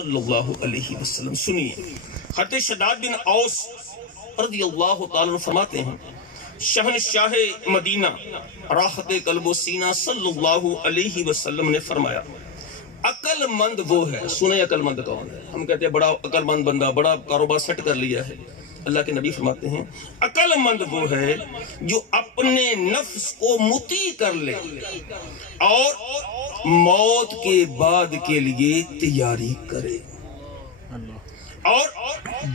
صلی اللہ علیہ وسلم. سنیے حضرت شداد بن اوس رضی اللہ تعالیٰ فرماتے ہیں شہنشاہ مدینہ راحت قلب و سینہ صلی اللہ علیہ وسلم نے فرمایا عقل مند وہ ہے. سنیں عقل مند کون ہے؟ ہم کہتے ہیں بڑا عقل مند بندہ بڑا کاروبار سیٹ کر لیا ہے. اللہ کے نبی فرماتے ہیں عقل مند وہ ہے جو اپنے نفس کو مطیع کر لے اور موت کے بعد کے لیے تیاری کرے. اور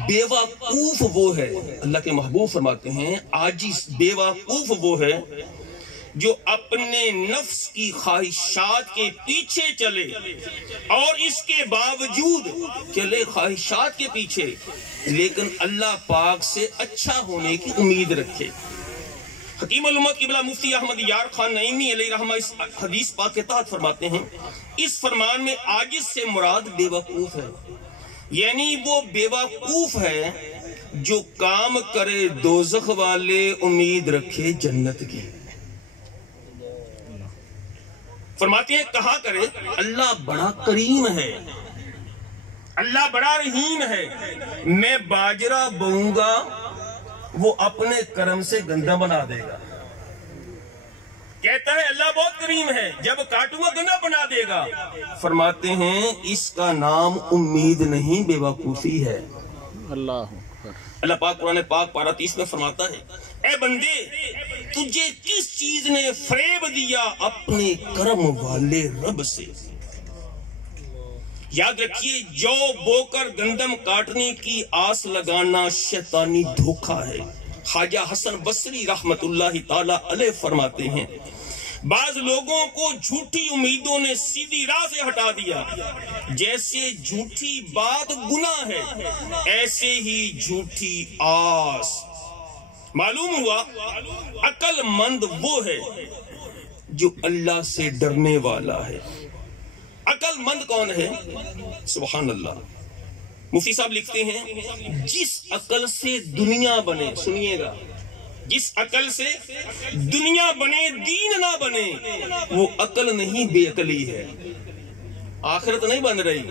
بیوقوف وہ ہے، اللہ کے محبوب فرماتے ہیں عاجز بیوقوف وہ ہے جو اپنے نفس کی خواہشات کے پیچھے چلے اور اس کے باوجود چلے خواہشات کے پیچھے لیکن اللہ پاک سے اچھا ہونے کی امید رکھے. حکیم الامت قبلہ مفتی احمد یار خان نعیمی علیہ رحمہ اس حدیث پاک کے تحت فرماتے ہیں اس فرمان میں عاجز سے مراد بے وقوف ہے، یعنی وہ بے وقوف ہے جو کام کرے دوزخ والے امید رکھے جنت کی. فرماتے ہیں کہا کرے اللہ بڑا کریم ہے، اللہ بڑا رحیم ہے، میں باجرہ بوں گا وہ اپنے کرم سے گندہ بنا دے گا. کہتا ہے اللہ بہت کریم ہے، جب کاٹوں گا گندہ بنا دے گا. فرماتے ہیں اس کا نام امید نہیں بے وقوفی ہے. اللہ پاک قرآن پاک پارہ 30 میں فرماتا ہے اے بندے تجھے کس چیز نے فریب دیا اپنے کرم والے رب سے. یاد رکھیے جو بو کر گندم کاٹنے کی آس لگانا شیطانی دھوکہ ہے. خواجہ حسن بصری رحمت اللہ تعالی علیہ فرماتے ہیں بعض لوگوں کو جھوٹی امیدوں نے سیدھی راہ سے ہٹا دیا. جیسے جھوٹی بات گناہ ہے ایسے ہی جھوٹی آس. معلوم ہوا عقل مند وہ ہے جو اللہ سے ڈرنے والا ہے. عقل مند کون ہے؟ سبحان اللہ. مفتی صاحب لکھتے ہیں جس عقل سے دنیا بنے، سنیے گا، جس عقل سے دنیا بنے دین نہ بنے وہ عقل نہیں بے عقلی ہے. آخرت نہیں بن رہی،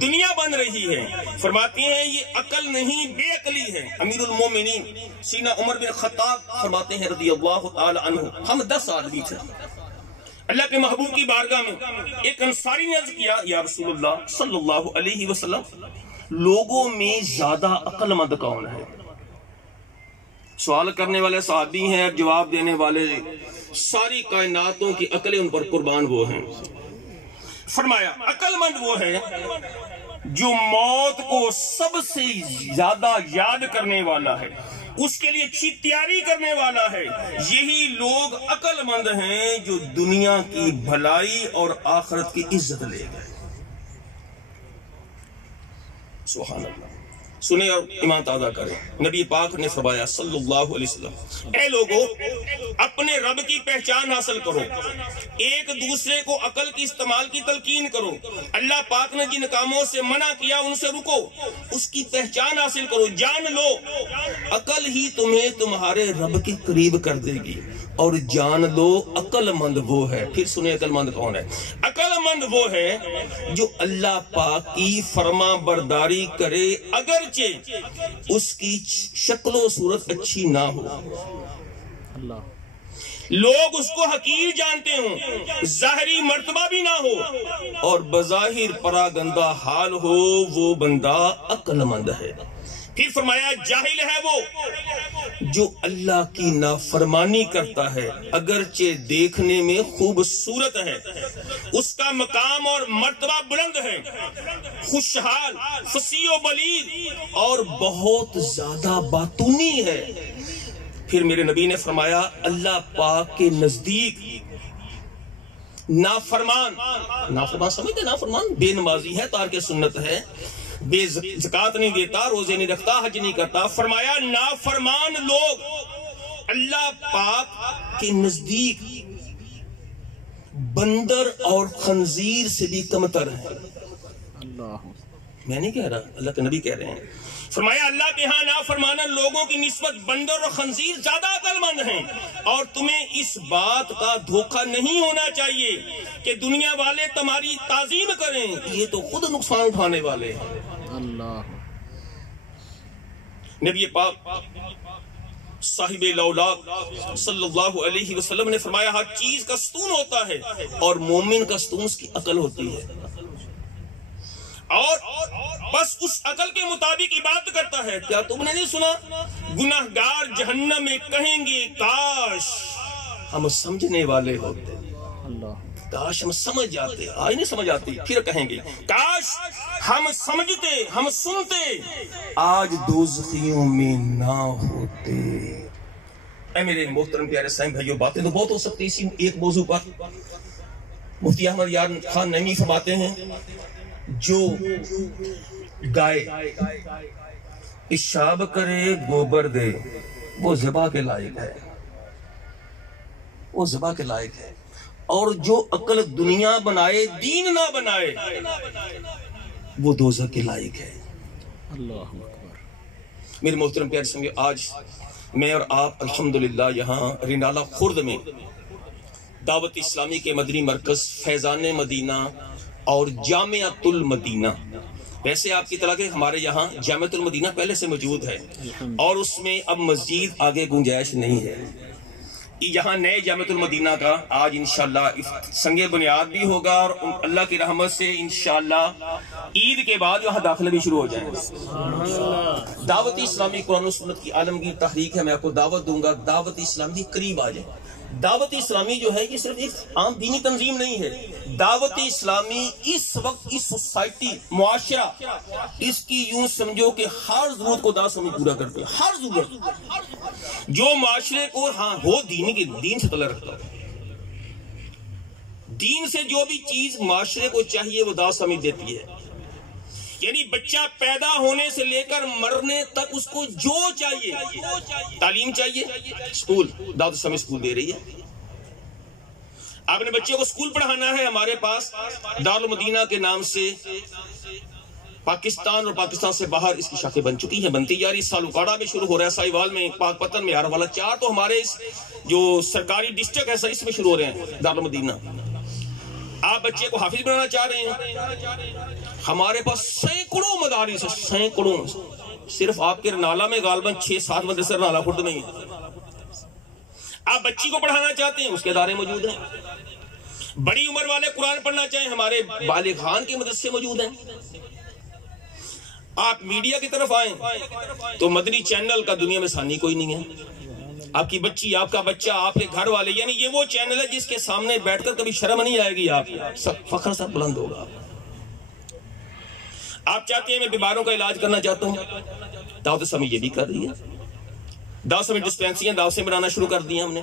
دنیا بن رہی ہے. فرماتے ہیں یہ عقل نہیں بے عقلی ہے. امیر المومنین سیدنا عمر بن خطاب فرماتے ہیں رضی اللہ تعالی عنہ ہم 10 آدمی تھے. اللہ کے محبوب کی بارگاہ میں ایک انصاری نے عرض کیا یا رسول اللہ صلی اللہ علیہ وسلم لوگوں میں زیادہ عقل مند کون ہے؟ سوال کرنے والے صحابی ہیں اور جواب دینے والے ساری کائناتوں کی عقلیں ان پر قربان وہ ہیں. فرمایا عقل مند وہ ہے جو موت کو سب سے زیادہ یاد کرنے والا ہے، اس کے لیے اچھی تیاری کرنے والا ہے. یہی لوگ عقل مند ہیں جو دنیا کی بھلائی اور آخرت کی عزت لے گئے. سبحان اللہ. سنیں اور ایمان تازہ کریں. نبی پاک نے فرمایا صلی اللہ علیہ وسلم اے لوگو اپنے رب کی پہچان حاصل کرو، ایک دوسرے کو عقل کی استعمال کی تلقین کرو. اللہ پاک نے جن کاموں سے منع کیا ان سے رکو، اس کی پہچان حاصل کرو. جان لو عقل ہی تمہیں تمہارے رب کے قریب کر دے گی. اور جان لو عقل مند وہ ہے. پھر سنیں عقل مند کون ہے؟ عقل مند وہ ہے جو اللہ پاک کی فرما برداری کرے اگرچہ اس کی شکل و صورت اچھی نہ ہو. لوگ اس کو حقیر جانتے ہوں، ظاہری مرتبہ بھی نہ ہو اور بظاہر پراگندہ حال ہو، وہ بندہ عقل مند ہے. پھر فرمایا جاہل ہے وہ جو اللہ کی نافرمانی کرتا ہے اگرچہ دیکھنے میں خوبصورت ہے، اس کا مقام اور مرتبہ بلند ہے، خوشحال، فصیح و بلیغ اور بہت زیادہ باتونی ہے. پھر میرے نبی نے فرمایا اللہ پاک کے نزدیک نافرمان سمجھتے نافرمان بے نمازی ہے، تارک سنت ہے، بے زکاة نہیں دیتا، روزے نہیں رکھتا، حج نہیں کرتا. فرمایا نافرمان لوگ اللہ پاک کے نزدیک بندر اور خنزیر سے بھی کمتر ہیں. میں نہیں کہہ رہا، اللہ کے نبی کہہ رہے ہیں۔ فرمایا اللہ کے ہاں نافرمانا لوگوں کی نسبت بندر اور خنزیر زیادہ عقل مند ہیں، اور تمہیں اس بات کا دھوکہ نہیں ہونا چاہیے کہ دنیا والے تمہاری تعظیم کریں، یہ تو خود نقصان اٹھانے والے ہیں۔ اللہ نبی پاک صاحب لولاک صلی اللہ علیہ وسلم نے فرمایا ہر چیز کا ستون ہوتا ہے اور مومن کا ستون اس کی عقل ہوتی ہے، اور بس اس عقل کے مطابق عبادت کرتا ہے۔ کیا تم نے نہیں سنا گناہگار جہنم میں کہیں گے کاش ہم سمجھنے والے ہوتے، اللہ کاش ہم سمجھ جاتے، آج نہیں سمجھ آتی، پھر کہیں گے کاش ہم سمجھتے، ہم سنتے، آج دوزخیوں میں نہ ہوتے۔ اے میرے محترم پیارے سائن بھائیو، باتیں تو بہت ہو سکتی اسی ایک موضوع پر۔ مفتی احمد یار خان نعیمی فرماتے ہیں جو گائے پیشاب کرے گوبر دے وہ ذبح کے لائق ہے، وہ ذبح کے لائق ہے، اور جو عقل دنیا بنائے دین نہ بنائے وہ دوزخ کے لائق ہے۔ اللہ اکبر۔ میرے محترم پیارے سنگے، آج میں اور آپ الحمدللہ یہاں رنالہ خرد میں دعوت اسلامی کے مدنی مرکز فیضان مدینہ اور جامعۃ المدینہ، ویسے آپ کی اطلاع کہ ہمارے یہاں جامعۃ المدینہ پہلے سے موجود ہے اور اس میں اب مزید آگے گنجائش نہیں ہے۔ یہاں نئے جامعۃ المدینہ کا آج انشاءاللہ سنگ بنیاد بھی ہوگا، اور اللہ کی رحمت سے انشاءاللہ عید کے بعد وہاں داخلے بھی شروع ہو جائیں گے۔ دعوت اسلامی قرآن و سنت کی عالمگیر تحریک ہے، میں آپ کو دعوت دوں گا دعوت اسلامی قریب آ جائیں۔ دعوت اسلامی جو ہے یہ صرف ایک عام دینی تنظیم نہیں ہے، دعوت اسلامی اس وقت اس سوسائٹی معاشرہ اس کی یوں سمجھو کہ ہر ضرورت کو دعوت اسلامی پورا کرتے ہیں، ہر ضرورت جو معاشرے کو ہاں ہو دین سے تعلق رکھتا ہے، دین سے جو بھی چیز معاشرے کو چاہیے وہ دعوت اسلامی دیتی ہے، یعنی بچہ پیدا ہونے سے لے کر مرنے تک اس کو جو چاہیے، تعلیم چاہیے، اسکول، دعوت اسلامی اسکول دے رہی ہے۔ آپ نے بچے کو اسکول پڑھانا ہے، ہمارے پاس دارالمدینہ کے نام سے پاکستان اور پاکستان سے باہر اس کی شاخیں بن چکی ہیں، بنتی جا رہی۔ سال اکاڑا میں شروع ہو رہا ہے، سائیوال میں، پاک پتن میں، ہاروالا 4 تو ہمارے جو سرکاری ڈسٹرکٹ ہے اس میں شروع ہو رہے ہیں دارالمدینہ۔ آپ بچے کو حافظ بنانا چاہ رہے ہیں، ہمارے پاس سینکڑوں مدارس ہیں، سینکڑوں، صرف آپ کے رنالہ میں غالباً 6-7 مدرسے رنالہ خرد میں ہیں۔ آپ بچی کو پڑھانا چاہتے ہیں، اس کے ادارے موجود ہیں۔ بڑی عمر والے قرآن پڑھنا چاہیں، ہمارے بالغان کے مدرسے موجود ہیں۔ آپ میڈیا کی طرف آئیں تو مدنی چینل کا دنیا میں ثانی کوئی نہیں ہے۔ آپ کی بچی، آپ کا بچہ، آپ کے گھر والے، یعنی یہ وہ چینل ہے جس کے سامنے بیٹھ کر کبھی شرم نہیں آئے گی، آپ سب فخر سب بلند ہوگا۔ آپ چاہتے ہیں میں بیماروں کا علاج کرنا چاہتا ہوں، دعوت اسلامی یہ بھی کر رہی ہے، دعوت اسلامی ڈسپینسریاں دعوت سے بنانا شروع کر دی ہیں ہم نے،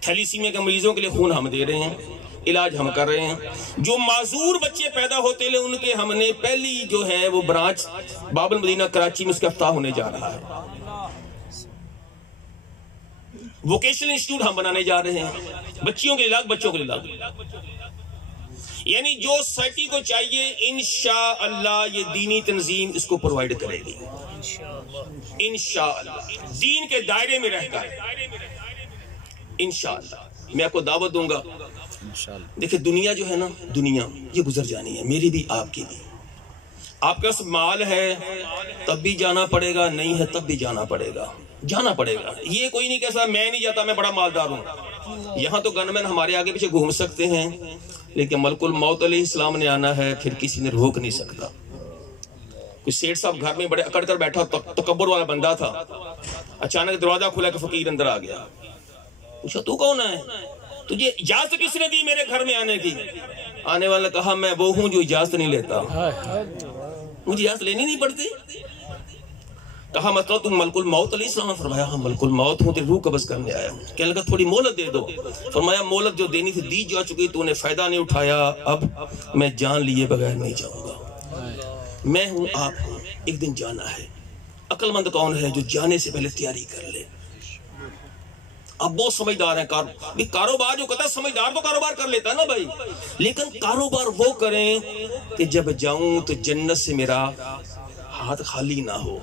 تھیلیسیمیا کے مریضوں کے لیے خون ہم دے رہے ہیں، علاج ہم کر رہے ہیں۔ جو معذور بچے پیدا ہوتے لے ان کے ہم نے پہلی جو ہے وہ برانچ باب المدینہ کراچی میں اس کا افتتاح ہونے جا رہا ہے۔ ووکیشنل انسٹیٹیوٹ ہم بنانے جا رہے ہیں، بچیوں کے علاج، بچوں کے علاج، یعنی جو سوسائٹی کو چاہیے انشاءاللہ یہ دینی تنظیم اس کو پرووائڈ کرے گی انشاءاللہ، دین کے دائرے میں رہ کر انشاءاللہ۔ میں آپ کو دعوت دوں گا، دیکھیں دنیا جو ہے نا، دنیا یہ گزر جانی ہے، میری بھی آپ کی بھی۔ آپ کے پاس مال ہے تب بھی جانا پڑے گا، نہیں ہے تب بھی جانا پڑے گا، جانا پڑے گا۔ یہ کوئی نہیں کہتا میں نہیں جاتا، میں بڑا مالدار ہوں۔ یہاں تو گن مین ہمارے آگے پیچھے گھوم سکتے ہیں، لیکن ملک الموت علیہ السلام نے آنا ہے، پھر کسی نے روک نہیں سکتا۔ کوئی سیٹ صاحب گھر میں بڑے اکڑ کر بیٹھا، تکبر والا بندہ تھا، اچانک دروازہ کھلا کہ فقیر اندر آ گیا۔ پوچھا تو کون ہے؟ تجھے اجازت کس نے دی میرے گھر میں آنے کی؟ آنے والا کہا میں وہ ہوں جو اجازت نہیں لیتا، مجھے اجازت لینی نہیں پڑتی۔ کہا مطلب تم ملک الموت علیہ السلام؟ فرمایا ہاں ملک الموت ہوں، تیری روح قبض کرنے آیا ہوں۔ کہنے لگا تھوڑی مہلت دے دو۔ فرمایا مہلت جو دینی تھی دی جا چکی، تو نے فائدہ نہیں اٹھایا، اب میں جان لیے بغیر نہیں جاؤں گا۔ میں ہوں، آپ ہوں، ایک دن جانا ہے۔ عقل مند کون ہے جو جانے سے پہلے تیاری کر لے؟ اب بہت سمجھدار ہیں کاروبار جو کہتا ہے سمجھدار تو کاروبار کر لیتا ہے نا بھائی، لیکن کاروبار وہ کریں کہ جب جاؤں تو جنت سے میرا ہاتھ خالی نہ ہو.